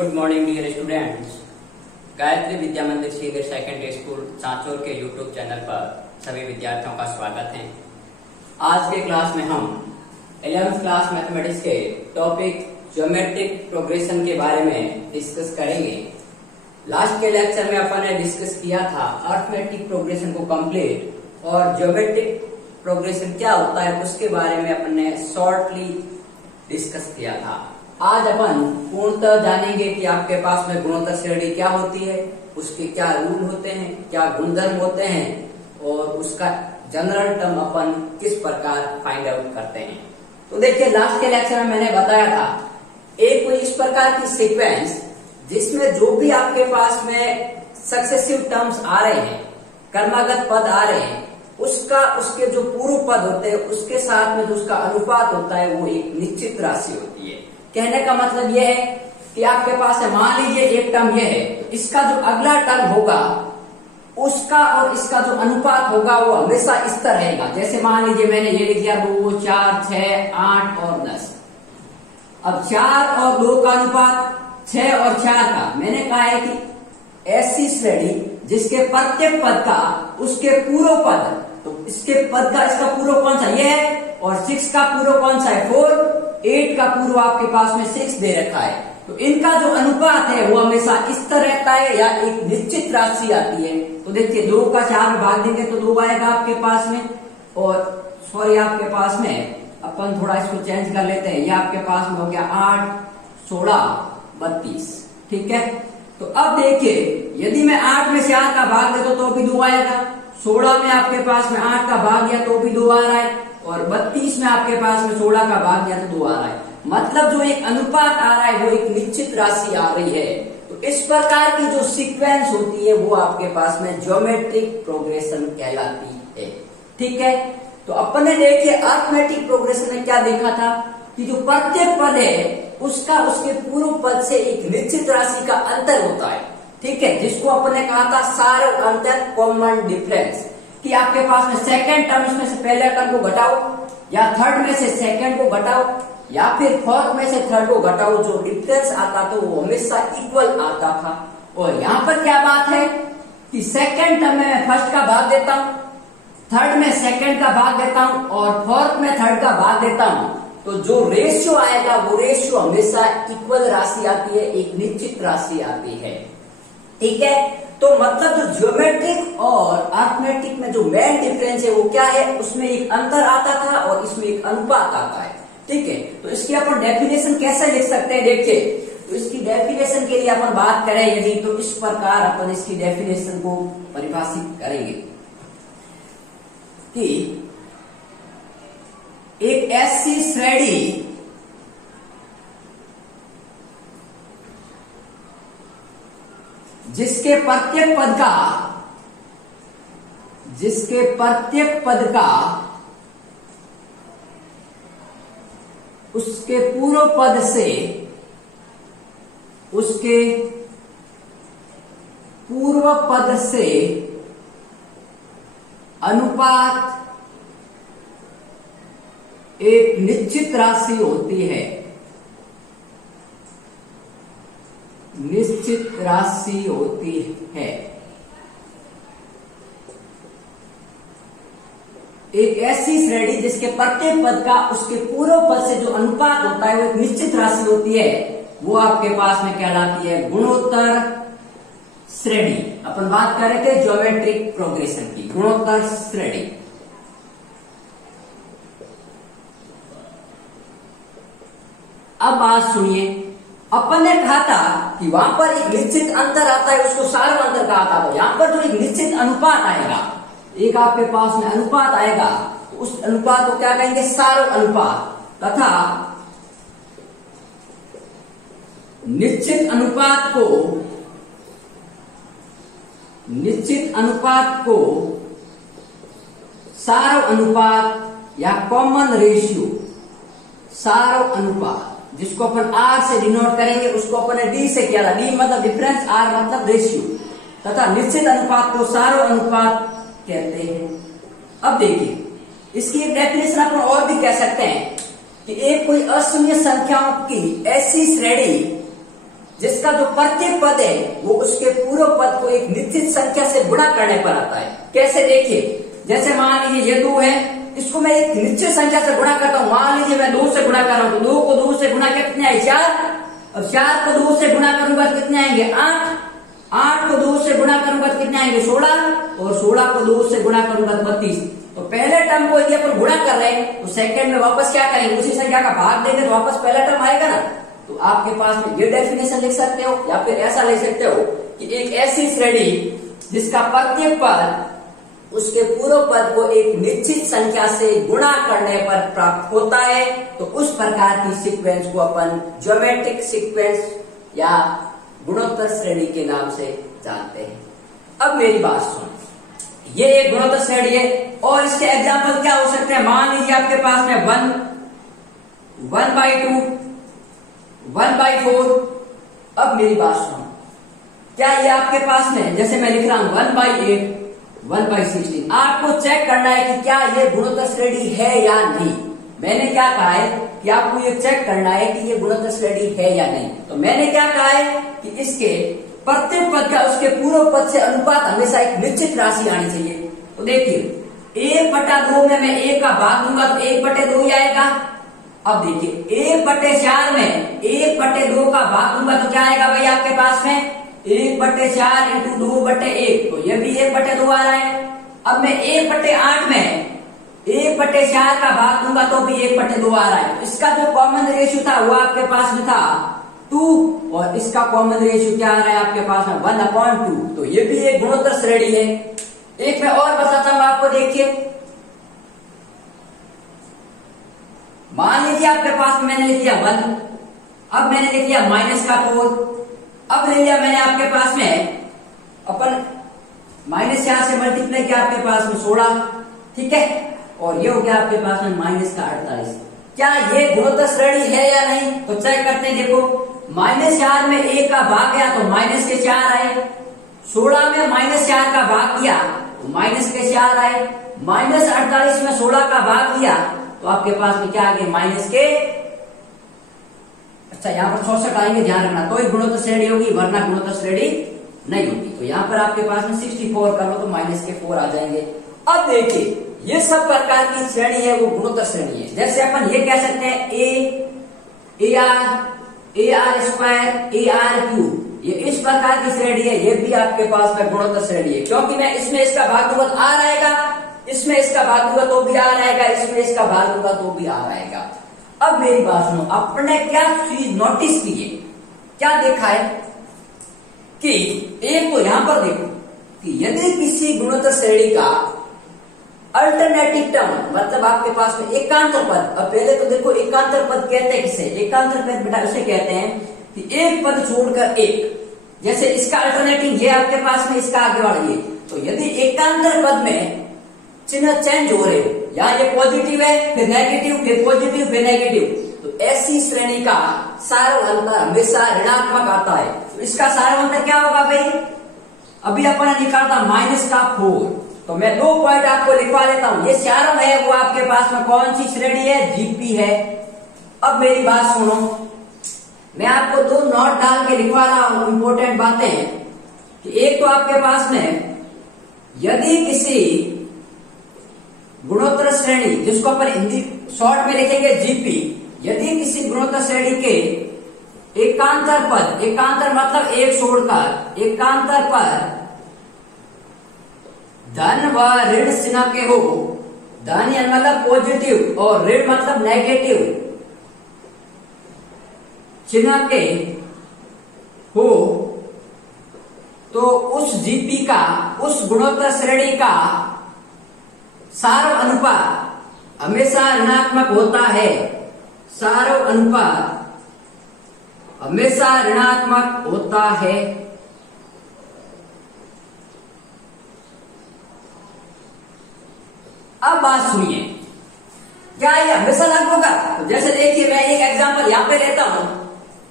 Good morning dear students. Gayatri Vidya Mandir senior secondary school चांचोर के YouTube channel पर सभी विद्यार्थियों का स्वागत है। आज के क्लास में हम 11th क्लास मैथमेटिक्स के टॉपिक ज्योमेट्रिक प्रोग्रेशन के बारे में डिस्कस करेंगे। लास्ट के लेक्चर में अपन ने डिस्कस किया था अर्थमेटिक प्रोग्रेशन को कंप्लीट, और ज्योमेट्रिक प्रोग्रेशन क्या होता है उसके बारे में अपन ने शॉर्टली डिस्कस किया था। आज अपन पूर्णतः जानेंगे कि आपके पास में गुणोत्तर श्रेणी क्या होती है, उसके क्या रूल होते हैं, क्या गुणधर्म होते हैं, और उसका जनरल टर्म अपन किस प्रकार फाइंड आउट करते हैं। तो देखिए, लास्ट के लेक्चर में मैंने बताया था एक कोई इस प्रकार की सीक्वेंस जिसमें जो भी आपके पास में सक्सेसिव टर्म्स आ रहे हैं, क्रमागत पद आ रहे हैं, उसके जो पूर्व पद होते हैं उसके साथ में जो उसका अनुपात होता है वो एक निश्चित राशि होती है। कहने का मतलब यह है कि आपके पास है, मान लीजिए एक टर्म यह है, तो इसका जो अगला टर्म होगा उसका और इसका जो अनुपात होगा वो हमेशा इस तरह रहेगा। जैसे मान लीजिए मैंने ये लिख दिया 2, 4, 6, 8 और 10। अब 4 और 2 का अनुपात 6 और 4 का, मैंने कहा है कि ऐसी श्रेणी जिसके प्रत्येक पद का उसके पूर्व पद, तो इसके पद का इसका पूर्व कौन सा ये है, और 6 का पूर्व कौन सा है 4, 8 का पूर्व आपके पास में 6 दे रखा है। तो इनका जो अनुपात है वो हमेशा इस तरह रहता है या एक निश्चित राशि आती है। तो देखिए 2 का 4 में भाग देंगे तो 2 आएगा आपके पास में, और सॉरी आपके पास में अपन थोड़ा इसको चेंज कर लेते हैं, ये आपके पास में हो गया 8, 16, 32। ठीक है, तो अब देखिए यदि मैं 8 में से 8 का भाग देता तो भी 2 आएगा, 16 में आपके पास में 8 का भाग दिया तो भी 2 आ रहा है, और 32 में आपके पास में 16 का भाग दिया तो 2 आ रहा है। मतलब जो एक अनुपात आ रहा है वो एक निश्चित राशि आ रही है। तो इस प्रकार की जो सीक्वेंस होती है वो आपके पास में ज्योमेट्रिक प्रोग्रेशन कहलाती है। ठीक है, तो अपन ने देखिए अर्थमेटिक प्रोग्रेशन में क्या देखा था कि जो प्रत्येक पद है उसका उसके पूर्व पद से एक निश्चित राशि का अंतर होता है। ठीक है, जिसको अपन ने कहा था सार अंतर, कॉमन डिफरेंस, कि आपके पास में सेकेंड टर्म में से पहले टर्म को घटाओ, या थर्ड में से सेकेंड को घटाओ, या फिर फोर्थ में से थर्ड को घटाओ, जो डिफरेंस आता था वो हमेशा इक्वल आता था। और यहाँ पर क्या बात है कि सेकेंड टर्म में मैं फर्स्ट का भाग देता हूँ, थर्ड में सेकेंड का भाग देता हूँ, और फोर्थ में थर्ड का भाग देता हूँ, तो जो रेशियो आएगा वो रेशियो हमेशा इक्वल राशि आती है, एक निश्चित राशि आती है। ठीक है, तो मतलब जो ज्योमेट्रिक और अर्थमेटिक में जो मेन डिफरेंस है वो क्या है, उसमें एक अंतर आता था और इसमें एक अनुपात आता है। ठीक है, तो इसकी अपन डेफिनेशन कैसे लिख सकते हैं, देखिए तो इसकी डेफिनेशन के लिए अपन बात करें यदि, तो इस प्रकार अपन इसकी डेफिनेशन को परिभाषित करेंगे कि एक ऐसी श्रेणी जिसके प्रत्येक पद का उसके पूर्व पद से अनुपात एक निश्चित राशि होती है, निश्चित राशि होती है। एक ऐसी श्रेणी जिसके प्रत्येक पद का उसके पूर्व पद से जो अनुपात होता है वो एक निश्चित राशि होती है, वो आपके पास में कहलाती है गुणोत्तर श्रेणी। अपन बात कर रहे थे ज्योमेट्रिक प्रोग्रेशन की, गुणोत्तर श्रेणी। अब बात सुनिए, अपन ने कहा था कि वहां पर एक निश्चित अंतर आता है, उसको सार अंतर कहा था। तो यहां पर जो एक निश्चित अनुपात आएगा, एक आपके पास में अनुपात आएगा, तो उस अनुपात को क्या कहेंगे, सार अनुपात। तथा निश्चित अनुपात को सार अनुपात या कॉमन रेशियो, सार अनुपात, जिसको अपन आर से डिनोट करेंगे, उसको अपन ने डी से किया था। डी मतलब डिफरेंस, आर मतलब रेशियो, तथा निश्चित अनुपात को सार अनुपात कहते हैं। अब देखिए इसकी एक डेफिनेशन अपन और भी कह सकते हैं कि एक कोई अशून्य संख्याओं की ऐसी श्रेणी जिसका जो प्रत्येक पद है वो उसके पूर्व पद को एक निश्चित संख्या से गुणा करने पर आता है। कैसे देखिए, जैसे मान लीजिए ये 2 है, इसको मैं एक निश्चित संख्या से गुणा करता हूं। मान लीजिए मैं 2 से गुणा कर रहा हूं, तो 2 को 2 से गुणा कितने आए 4। अब 4 को 2 से गुणा करूंगा तो कितने आएंगे 8। 8 को 2 से गुणा करूंगा तो कितने आएंगे 16, और 16 को 2 से गुणा करूंगा तो 32। तो पहले टर्म को यदि अपन गुणा कर रहे हैं तो सेकंड में वापस क्या करेंगे, उसी संख्या का भाग देंगे तो वापस पहला टर्म आएगा ना। तो आपके पास में ये डेफिनेशन लिख सकते हो, या फिर ऐसा लिख सकते हो कि एक ऐसी श्रेणी जिसका प्रत्येक पद उसके पूर्व पद को एक निश्चित संख्या से गुणा करने पर प्राप्त होता है, तो उस प्रकार की सीक्वेंस को अपन ज्योमेट्रिक सीक्वेंस या गुणोत्तर श्रेणी के नाम से जानते हैं। अब मेरी बात सुन, ये एक गुणोत्तर श्रेणी है और इसके एग्जाम्पल क्या हो सकते हैं। मान लीजिए आपके पास में 1/2, 1/4। अब मेरी बात सुनो, क्या ये आपके पास में, जैसे मैं लिख रहा हूं 1/8, 1/16, आपको चेक करना है कि क्या ये गुणोत्तर श्रेणी है या नहीं। मैंने क्या कहा है कि आपको ये चेक करना है कि ये गुणोत्तर श्रेणी है या नहीं। तो मैंने क्या कहा है कि इसके प्रत्येक पद का उसके पूर्व पद से अनुपात हमेशा एक निश्चित राशि आनी चाहिए। तो देखिए 1/2 में मैं 1 का भाग दूंगा तो 1/2 ही आएगा। अब देखिए 1/4 में 1/2 का भाग दूंगा तो क्या आएगा भाई आपके पास में 1/4 इंटू 2/1, तो ये भी 1/2 आ रहा है। अब मैं 1/8 में 1/4 का भाग दूंगा तो भी 1/2 आ रहा है। इसका जो कॉमन रेशियो था वो आपके पास में था 2, और इसका कॉमन रेशियो क्या आ रहा है आपके पास में 1/2। तो ये भी एक गुणोत्तर श्रेणी है। एक मैं और बताता हूं आपको, देखिए मान लीजिए आपके पास मैंने लिख दिया 1, अब मैंने लिख दिया -4, अब ले लिया मैंने आपके पास में अपन -4 से मल्टीप्लाई किया आपके पास में 16, ठीक है, और ये हो गया आपके पास में -48। क्या ये गुणोत्तर श्रेणी है या नहीं, तो चेक करते हैं। देखो -4 में 1 का भाग गया तो -4 आए, 16 में -4 का भाग दिया तो -4 आए, -48 में 16 का भाग दिया तो आपके पास में क्या आ गया अच्छा यहाँ पर 64 आएंगे, ध्यान रखना, तो ही गुणोत्तर श्रेणी होगी, वरना गुणोत्तर श्रेणी नहीं होगी। तो यहाँ पर आपके पास में 64 कर लो तो -4 आ जाएंगे। अब देखिए ये सब प्रकार की श्रेणी है वो गुणोत्तर श्रेणी है। जैसे अपन ये कह सकते हैं AR², AR3, ये इस प्रकार की श्रेणी है, ये भी आपके पास में गुणोत्तर श्रेणी है, क्योंकि मैं इसमें इसका भाग दूंगा तो आ रहेगा, इसमें इसका भाग दूंगा तो भी आ रहेगा, इसमें इसका भाग दूंगा तो भी आ रहेगा। अब मेरी बात सुनो, आपने क्या चीज नोटिस की है, क्या देखा है कि एक तो यहां पर देखो कि यदि किसी गुणोत्तर श्रेणी का अल्टरनेटिव टर्म, मतलब आपके पास में एकांतर पद, अब पहले तो देखो एकांतर पद कहते हैं किसे, एकांतर पद बेटा उसे कहते हैं कि एक पद छोड़कर एक, जैसे इसका अल्टरनेटिव ये आपके पास में, इसका आगे वाला ये, तो यदि एकांतर पद में चिन्ह चेंज हो रहे हो, यहाँ ये पॉजिटिव है फिर नेगेटिव फिर पॉजिटिव फिर नेगेटिव, तो ऐसी श्रेणी का सारवंतर हमेशा ऋणात्मक आता है। तो इसका सारवंतर क्या होगा भाई, अभी अपन ने निकाला -4, तो मैं 2 पॉइंट आपको लिखवा लेता हूं। ये चारों है वो आपके पास में कौन सी श्रेणी है, जीपी है। अब मेरी बात सुनो, मैं आपको 2 नोट डाल के लिखवा रहा हूं, इंपोर्टेंट बातें हैं कि एक तो आपके पास में यदि किसी गुणोत्तर श्रेणी, जिसको अपन हिंदी शॉर्ट में लिखेंगे जीपी, यदि किसी गुणोत्तर श्रेणी के एकांतर पद, एकांतर मतलब एक छोड़कर, एकांतर पद धन व ऋण चिन्ह के हो, धन मतलब पॉजिटिव और ऋण मतलब नेगेटिव चिन्ह के हो, तो उस जीपी का, उस गुणोत्तर श्रेणी का सारव अनुपात हमेशा ऋणात्मक होता है, सारव अनुपात हमेशा ऋणात्मक होता है। अब बात सुनिए, क्या ये हमेशा लागू होगा, तो जैसे देखिए मैं एक एग्जांपल यहां पे लेता हूं,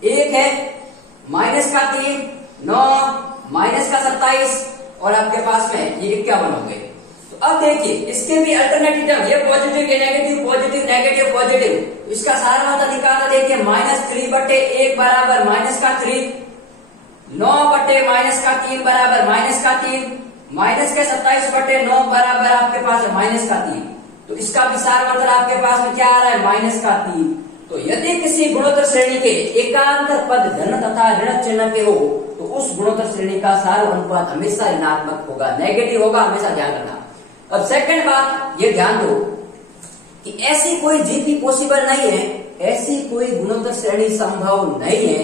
एक है -3, 9, -27 और आपके पास में ये 51 हो गए। अब देखिए इसके भी अल्टरनेटिव टर्म, ये पॉजिटिव ये नेगेटिव, पॉजिटिव नेगेटिव पॉजिटिव, इसका सारा मतलब निकाला। देखिए -3/1 बराबर -3, 9/-3 बराबर -3, माइनस के 27/9 बराबर आपके पास है -3। तो इसका भी सार मतलब आपके पास में क्या आ रहा है -3। तो यदि किसी गुणोत्तर श्रेणी के एकांतर पद धन तथा ऋण चिन्ह के हो तो उस गुणोत्तर श्रेणी का सार अनुपात हमेशा ऋणात्मक होगा, नेगेटिव होगा, हमेशा ध्यान रखना। अब सेकंड बात ये ध्यान दो कि ऐसी कोई जीपी पॉसिबल नहीं है, ऐसी कोई गुणोत्तर श्रेणी संभव नहीं है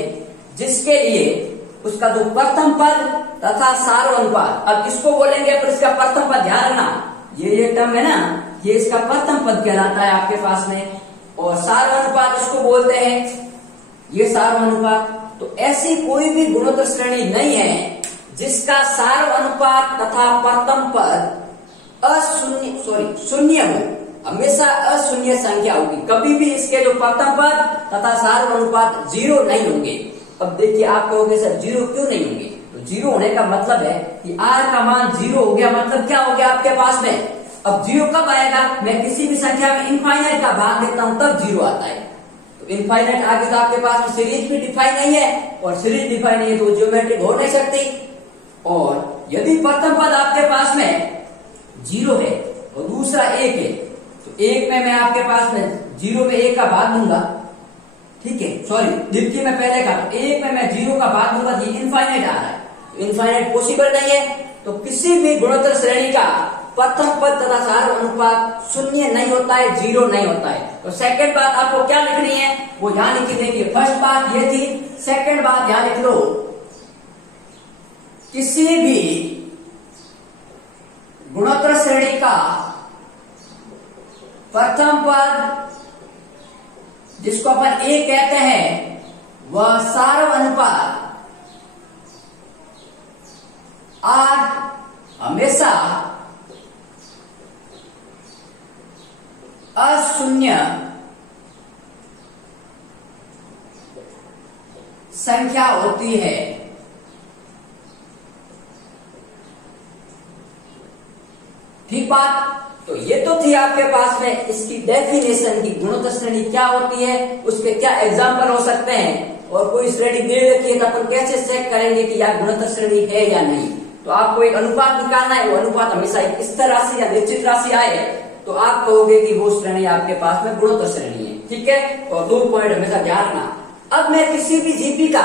जिसके लिए उसका जो प्रथम पद तथा सार अनुपात, अब इसको बोलेंगे पर इसका प्रथम पद ध्यान रखना, ये टर्म है ना, ये इसका प्रथम पद कहलाता है आपके पास में, और सार अनुपात इसको बोलते हैं, ये सार अनुपात। तो ऐसी कोई भी गुणोत्तर श्रेणी नहीं है जिसका सार अनुपात तथा प्रथम पद शून्य हो, हमेशा अशून्य संख्या होगी, कभी भी इसके जो प्रथम पद तथा सार अनुपात 0 नहीं होंगे। अब देखिए आप कहोगे सर 0 क्यों नहीं होंगे, तो 0 होने का मतलब है कि r का मान 0 हो गया, मतलब क्या हो गया आपके पास में। अब 0 कब आएगा, मैं किसी भी संख्या में इनफाइनाइट का भाग देता हूं तब 0 आता है। तो इनफाइनाइट आगे तो आपके पास में सीरीज भी डिफाइन नहीं है, और सीरीज डिफाइन नहीं है तो ज्योमेट्रिक हो नहीं सकती। और यदि प्रथम पद आपके पास में 0 है और दूसरा 1 है, तो 1 में मैं आपके पास में 0 में 1 का भाग दूंगा, ठीक है, सॉरी द्वितीय में पहले का, तो 1 में मैं 0 का भाग दूंगा, ये इनफाइनाइट आ रहा है, तो इनफाइनाइट पॉसिबल नहीं है। तो किसी भी गुणोत्तर श्रेणी का प्रथम पद तथा सार अनुपात 0 नहीं होता है, 0 नहीं होता है। तो सेकंड बात आपको क्या लिखनी है वो ध्यान लिखी, देखिए फर्स्ट बात ये थी, सेकंड बात ध्यान लिख लो, किसी भी गुणोत्तर श्रेणी का प्रथम पद जिसको अपन ए कहते हैं वह सार अनुपात आर हमेशा अशून्य संख्या होती है। ठीक बात। तो ये तो थी आपके पास में इसकी डेफिनेशन की गुणोत्तर श्रेणी क्या होती है, उसके क्या एग्जाम्पल हो सकते हैं, और कोई श्रेणी दे रखी है तो अपन कैसे चेक करेंगे कि यह गुणोत्तर श्रेणी है या नहीं। तो आपको एक अनुपात निकालना है, वो अनुपात हमेशा एक स्थिर राशि या निश्चित राशि आए तो आप कहोगे कि वो श्रेणी आपके पास में गुणोत्तर श्रेणी है, ठीक है। और 2 पॉइंट हमेशा ध्यान रखना। अब मैं किसी भी जीपी का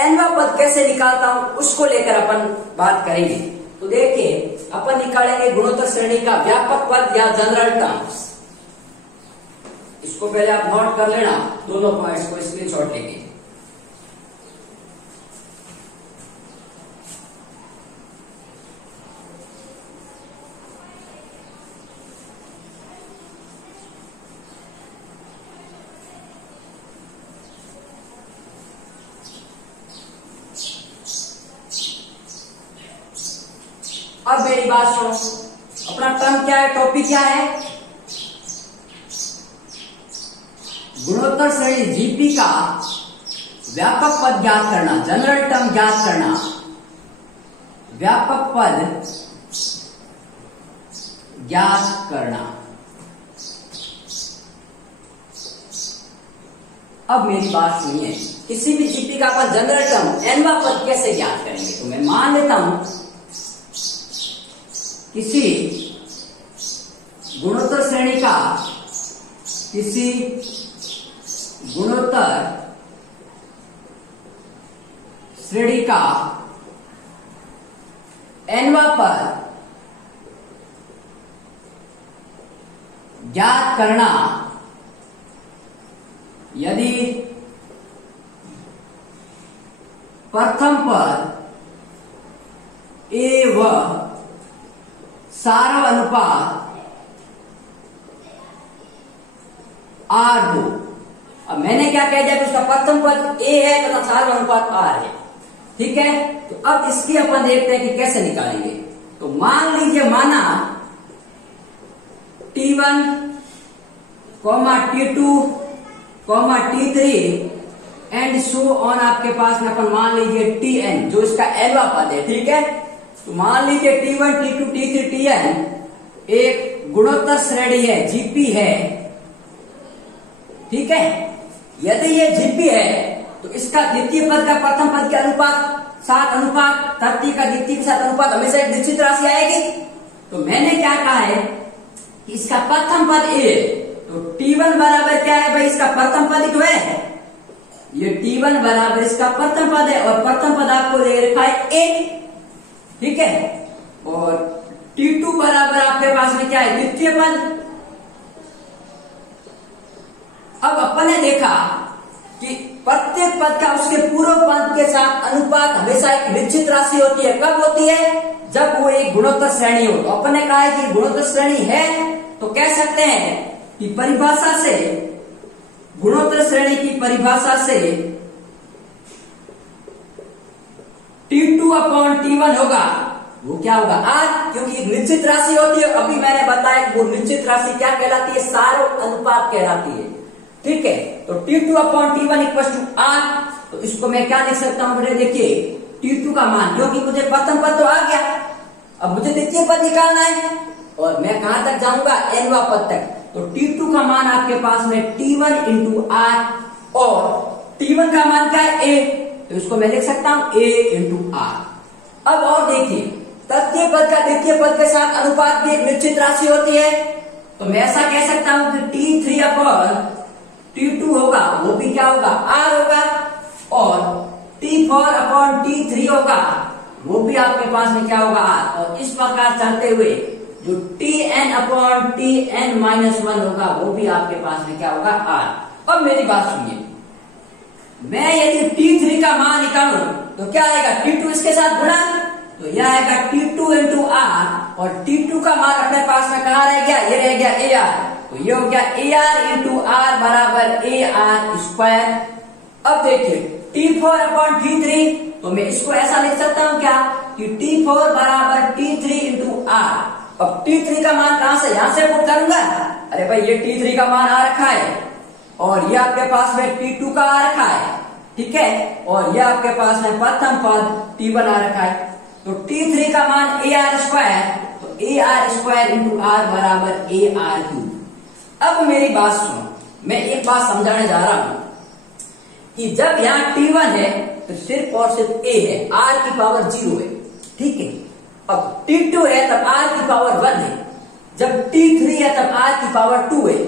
nवां पद कैसे निकालता हूं उसको लेकर अपन बात करेंगे। तो देखिए अपन निकालेंगे गुणोत्तर श्रेणी का व्यापक पद या जनरल टर्म्स। इसको पहले आप नोट कर लेना, दोनों पॉइंट्स को स्क्रीनशॉट लेके। अब मेरी बात सुनो, अपना टर्म क्या है, टॉपिक क्या है, गुणोत्तर श्रेणी जीपी का व्यापक पद ज्ञात करना, जनरल टर्म ज्ञात करना, व्यापक पद ज्ञात करना। अब मेरी बात सुनिए, किसी भी जीपी का अपन जनरल टर्म nवां पद कैसे ज्ञात करेंगे। तो मैं मान लेता हूं किसी गुणोत्तर श्रेणी का, किसी गुणोत्तर श्रेणी का nवां पद ज्ञात करना यदि प्रथम पद ए व सार अनुपात आर हो। अब मैंने क्या कह दिया कि उसका प्रथम पद ए है तथा सार अनुपात आर है, ठीक है। तो अब इसकी अपन देखते हैं कि कैसे निकालेंगे। तो मान लीजिए माना T1, T2, T3 and so on आपके पास में अपन मान लीजिए Tn जो इसका nवां पद है, ठीक है। तो मान लीजिए T1, T2, T3, Tn एक गुणोत्तर श्रेणी है, जीपी है, ठीक है। यदि ये जीपी है तो इसका द्वितीय पद का प्रथम पद के अनुपात साथ अनुपात, तृतीय का द्वितीय के साथ अनुपात हमेशा एक निश्चित राशि आएगी। तो मैंने क्या कहा है कि इसका प्रथम पद ए है, तो T1 बराबर क्या है भाई, इसका प्रथम पद ही तो है, ये T1 बराबर इसका प्रथम पद है, और प्रथम पद आपको दे रखा है ए, ठीक है। और T2 बराबर आपके पास में क्या है, द्वितीय पद। अब अपन ने देखा कि प्रत्येक पद का उसके पूर्व पद के साथ अनुपात हमेशा एक निश्चित राशि होती है। कब होती है, जब वो एक गुणोत्तर श्रेणी हो। तो अपन ने कहा है कि गुणोत्तर श्रेणी है, तो कह सकते हैं कि परिभाषा से, गुणोत्तर श्रेणी की परिभाषा से T2/T1 होगा, वो क्या होगा आर, क्योंकि एक निश्चित राशि होती है। अभी मैंने बताया वो निश्चित राशि क्या कहलाती है, सारों अनुपात कहलाती है, ठीक है। तो T2/T1 = R। तो इसको मैं क्या लिख सकता हूं बेटे, देखिए T2 का मान, क्योंकि मुझे प्रथम पद तो आ गया, अब मुझे द्वितीय पद निकालना है, और मैं कहां तक जाऊंगा, nवां पद तक। तो T2 का मान आपके पास में T1 × R, और T1 का मान क्या है, A, तो इसको मैं लिख सकता हूं A × R। अब और देखिए, तृतीय पद का द्वितीय पद के साथ अनुपात भी एक निश्चित राशि होती है। तो मैं ऐसा कह सकता हूं कि T3/T2 होगा, वो भी क्या होगा, R होगा, और T4/T3 होगा, वो भी आपके पास में क्या होगा, R। और इस प्रकार चलते हुए जो Tn/Tn-1 होगा, वो भी आपके पास में क्या होगा, R। अब मेरी बात सुनिए, मैं यदि T3 का मान निकालूं तो क्या आएगा, T2 इसके साथ गुणा, तो यह आएगा T2 × R, और T2 का मान अपने पास में कहा रह गया, ये रह गया AR, तो ये हो गया AR × R बराबर AR²। अब देखिए T4/T3, तो मैं इसको ऐसा लिख सकता हूं क्या, कि T4 बराबर T3 × R। अब T3 का मान कहां से, यहां से पुट करूंगा, अरे भाई ये T3 का मान आ रखा है, और ये आपके पास में T2 का आ रखा है, ठीक है, और ये आपके पास में प्रथम पद T1 आ रखा है। तो T3 का मान AR², तो AR² × R बराबर AR3। अब मेरी बात सुनो, मैं एक बात समझाने जा रहा हूं कि जब यहाँ T1 है तो सिर्फ और सिर्फ A है, R की पावर 0 है, ठीक है। अब T2 है तब R की पावर 1 है, जब T3 है तब R की पावर 2 है,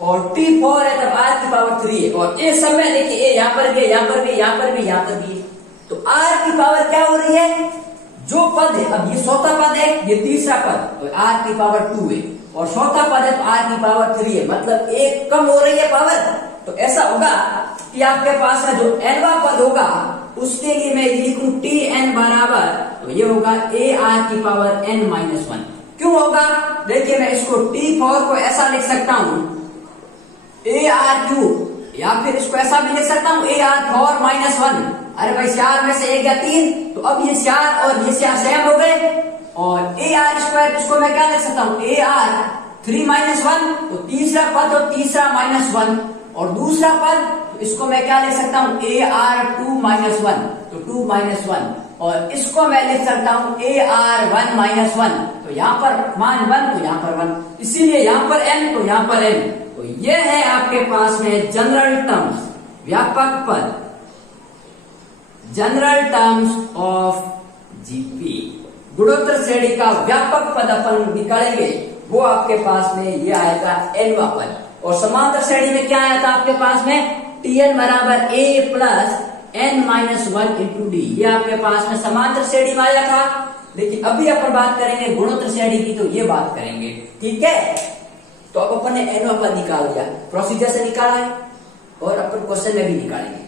और T4 है तब R की पावर 3 है, और ये सब में देखिए यहाँ पर भी, यहाँ पर भी, यहाँ पर भी, यहाँ पर भी। तो R की पावर क्या हो रही है, जो पद है, अब ये चौथा पद है, ये तीसरा पद, तो R की पावर 2 है, और चौथा पद है तो R की पावर 3 है, मतलब एक कम हो रही है पावर। तो ऐसा होगा कि आपके पास में जो nवां पद होगा उसके लिए मैं लिखूं Tn बराबर, तो ये होगा AR की पावर n-1। क्यों होगा, देखिए मैं इसको T4 को ऐसा लिख सकता हूं AR3, या फिर इसको ऐसा भी लिख सकता हूं AR4-1। अरे भाई 4 में से 1 या 3, तो अब ये 4 और ये 4 सेम हो गए, और AR², इसको मैं क्या लिख सकता हूं AR3-1, तो तीसरा पद और तीसरा -1, और दूसरा पद, तो इसको मैं क्या लिख सकता हूं AR2-1, तो 2-1, और इसको मैं लिख सकता हूं AR1-1, तो यहाँ पर मान 1, तो यहाँ पर 1, इसीलिए यहाँ पर n, तो यहाँ पर n। तो ये है आपके पास में जनरल टर्म्स, व्यापक पद, जनरल टर्म्स ऑफ जीपी, गुणोत्तर श्रेणी का व्यापक पद अपन निकालेंगे, वो आपके पास में ये आएगा nवां पद। और समांतर श्रेणी में क्या आया था आपके पास में, Tn बराबर A + n-1 × D, ये आपके पास में समांतर श्रेणी में आया था। लेकिन अभी अपन बात करेंगे गुणोत्तर श्रेणी की, तो ये बात करेंगे, ठीक है। तो अब अपन ने nवां पद निकाल दिया, प्रोसीजर से निकाला है, और अपन क्वेश्चन में भी निकालेंगे।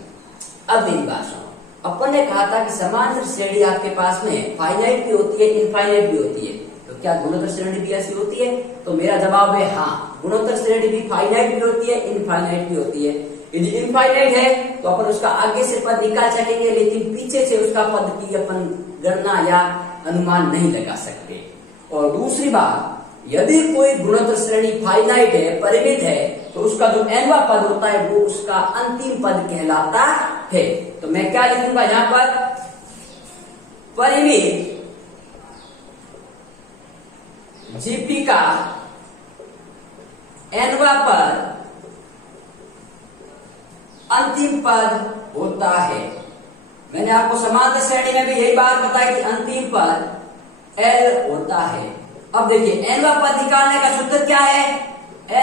अब मेरी बात सुनो, अपन ने कहा था कि समांतर श्रेणी आपके पास में फाइनाइट भी होती है, इनफाइनाइट भी होती है, तो क्या गुणोत्तर श्रेणी भी ऐसी होती है, तो मेरा जवाब है हाँ, गुणोत्तर श्रेणी भी फाइनाइट भी होती है, इनफाइनाइट भी होती है। यदि इनफाइनाइट है तो अपन उसका आगे से पद निकाल सकेंगे, लेकिन पीछे से उसका पद की अपन गणना या अनुमान नहीं लगा सकते। और दूसरी बात, यदि कोई गुणोत्तर श्रेणी फाइनाइट है, परिमित है, तो उसका जो nवां पद होता है वो उसका अंतिम पद कहलाता है। तो मैं क्या लिखूंगा यहाँ पर, परिमित जीपी का nवां पद अंतिम पद होता है। मैंने आपको समांतर श्रेणी में भी यही बात बताई कि अंतिम पद L होता है। अब देखिए nवां पद निकालने का सूत्र क्या है?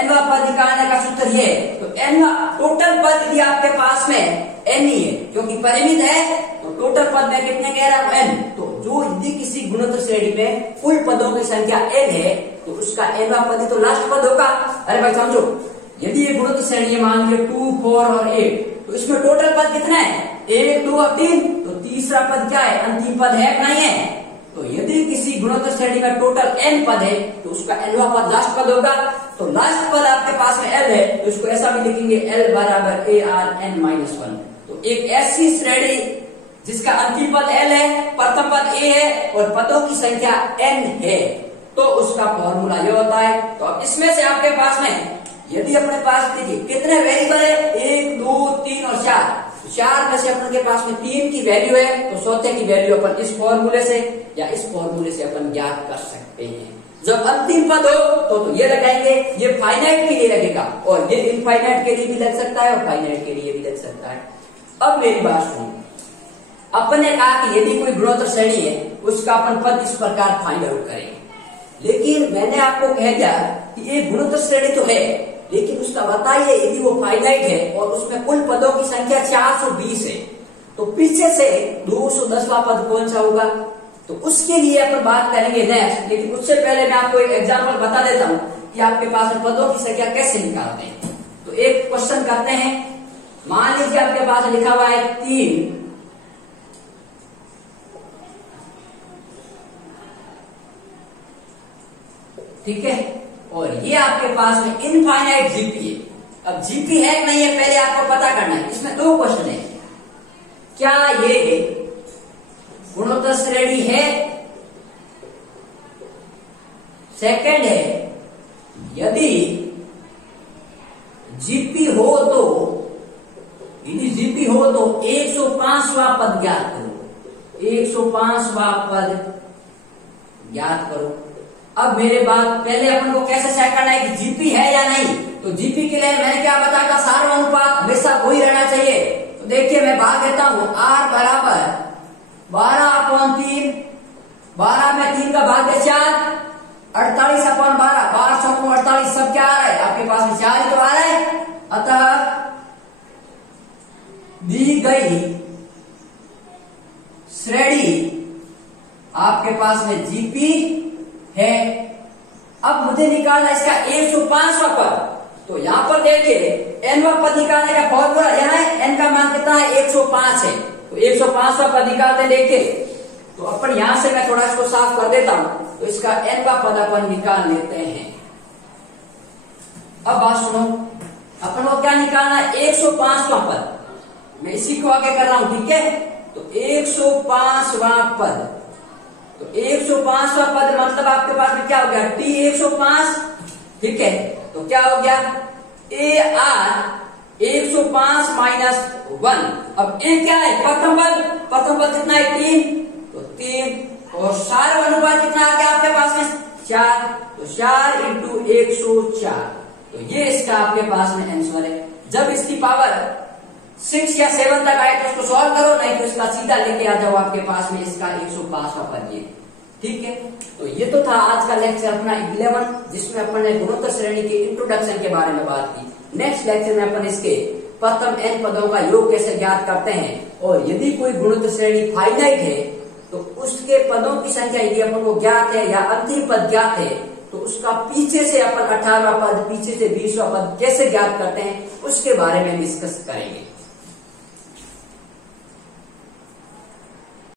nवां पद निकालने का सूत्र ये, तो nवां टोटल पद यदि आपके पास में n ही है, क्योंकि परिमित है तो टोटल पद में कितने कह रहा हूं n, तो जो यदि किसी गुणोत्तर श्रेणी में कुल पदों की संख्या n है तो उसका nवां पद ही तो लास्ट पद होगा। अरे भाई समझो, यदि ये गुणोत्तर श्रेणी है मान लीजिए 2, 4 और 8, तो इसमें टोटल पद कितना है? 1, 2 और 3, तो तीसरा पद क्या है? अंतिम पद है नहीं है? तो यदि किसी गुणोत्तर श्रेणी में टोटल n पद है तो उसका nवां पद लास्ट पद होगा। तो लास्ट पद आपके पास में L है तो इसको ऐसा भी लिखेंगे L बराबर ARn-1। तो एक ऐसी श्रेणी जिसका अंतिम पद L है, प्रथम पद A है और पदों की संख्या n है, तो उसका फॉर्मूला ये होता है। तो अब इसमें से आपके पास में यदि अपने पास देखिए कितने वेरिएबल है? 1, 2, 3 और 4, 4 में से अपन के पास में 3 की वैल्यू है, तो चौथे की वैल्यू अपन इस फॉर्मूले से या इस फॉर्मूले से अपन ज्ञात कर सकते हैं। जब अंतिम पद हो तो ये लगाएंगे, ये फाइनाइट के लिए लगेगा और ये इनफाइनाइट के लिए भी लग सकता है और फाइनाइट के लिए भी लग सकता है। अब मेरी बात सुनो, अपन ने कहा कि यदि कोई गुणोत्तर श्रेणी है उसका अपन पद इस प्रकार फाइंड आउट करेंगे, लेकिन मैंने आपको कह दिया कि ये गुणोत्तर श्रेणी तो है, लेकिन उसका बताइए यदि वो फाइनाइट है और उसमें कुल पदों की संख्या 420 है, तो पीछे से 210वां पद कौन सा होगा? तो उसके लिए अपन बात करेंगे नेक्स्ट। लेकिन उससे पहले मैं आपको एक एग्जांपल बता देता हूं कि आपके पास पदों की संख्या कैसे निकालते हैं। तो एक क्वेश्चन करते हैं, मान लीजिए आपके पास लिखा हुआ है 3, ठीक है, और ये आपके पास में इनफाइनाइट जीपी है। अब जीपी है कि नहीं है पहले आपको पता करना है। इसमें दो क्वेश्चन है, क्या ये गुणोत्तर श्रेणी है? सेकंड है, यदि जीपी हो तो, यदि जीपी हो तो 105वां पद ज्ञात करो, 105वां पद ज्ञात करो। अब मेरे बात पहले अपन को कैसे चेक करना है कि जीपी है या नहीं? तो जीपी के लिए मैंने क्या बताया था? सार्वनुपात हमेशा वही रहना चाहिए। तो देखिए मैं भाग देता हूं, R बराबर 12/3, 12 में 3 का भाग्य 4, 48/12, 12 चौकों 48, सब क्या आ रहा है आपके पास में? 4 ही तो आ रहा है। अतः दी गई श्रेणी आपके पास में जीपी है। अब मुझे निकालना इसका 105वां पद, तो यहां पर देखिए nवां पद निकालने का फॉर्मूला यहां है, n का मान कितना है? 105 है। तो 105वां पद निकालते हैं, देखिए तो अपन यहां से मैं थोड़ा इसको साफ कर देता हूं, तो इसका nवां पद अपन निकाल लेते हैं। अब बात सुनो, अपन को क्या निकालना है? 105वां पद। मैं इसी को आगे कर रहा हूं, ठीक है। तो 105वां पद, तो 105वां पद मतलब आपके पास में क्या हो गया? T 105, ठीक है। तो क्या हो गया? AR 105 minus 1। अब A क्या है? प्रथम पद, प्रथम पद कितना है? 3, तो 3 और सार्वनुपात कितना आ गया आपके पास में? 4, तो 4 इंटू 104। तो ये इसका आपके पास में आंसर है। जब इसकी पावर 6 या 7 तक आए तो उसको सॉल्व करो, नहीं तो इसका सीधा लेके आ जाओ आपके पास में इसका 105वां पद ये, ठीक है। तो ये तो था आज का लेक्चर अपना 11, जिसमें अपन ने गुणोत्तर श्रेणी के इंट्रोडक्शन के बारे में बात की। नेक्स्ट लेक्चर में अपन इसके प्रथम n पदों का योग कैसे ज्ञात करते हैं, और यदि कोई गुणोत्तर श्रेणी फाइनाइट है तो उसके पदों की संख्या यदि अपन को ज्ञात है या अंतिम पद ज्ञात है तो उसका पीछे से अपन 18वां पद, पीछे से 20वां पद कैसे ज्ञात करते हैं उसके बारे में डिस्कस करेंगे।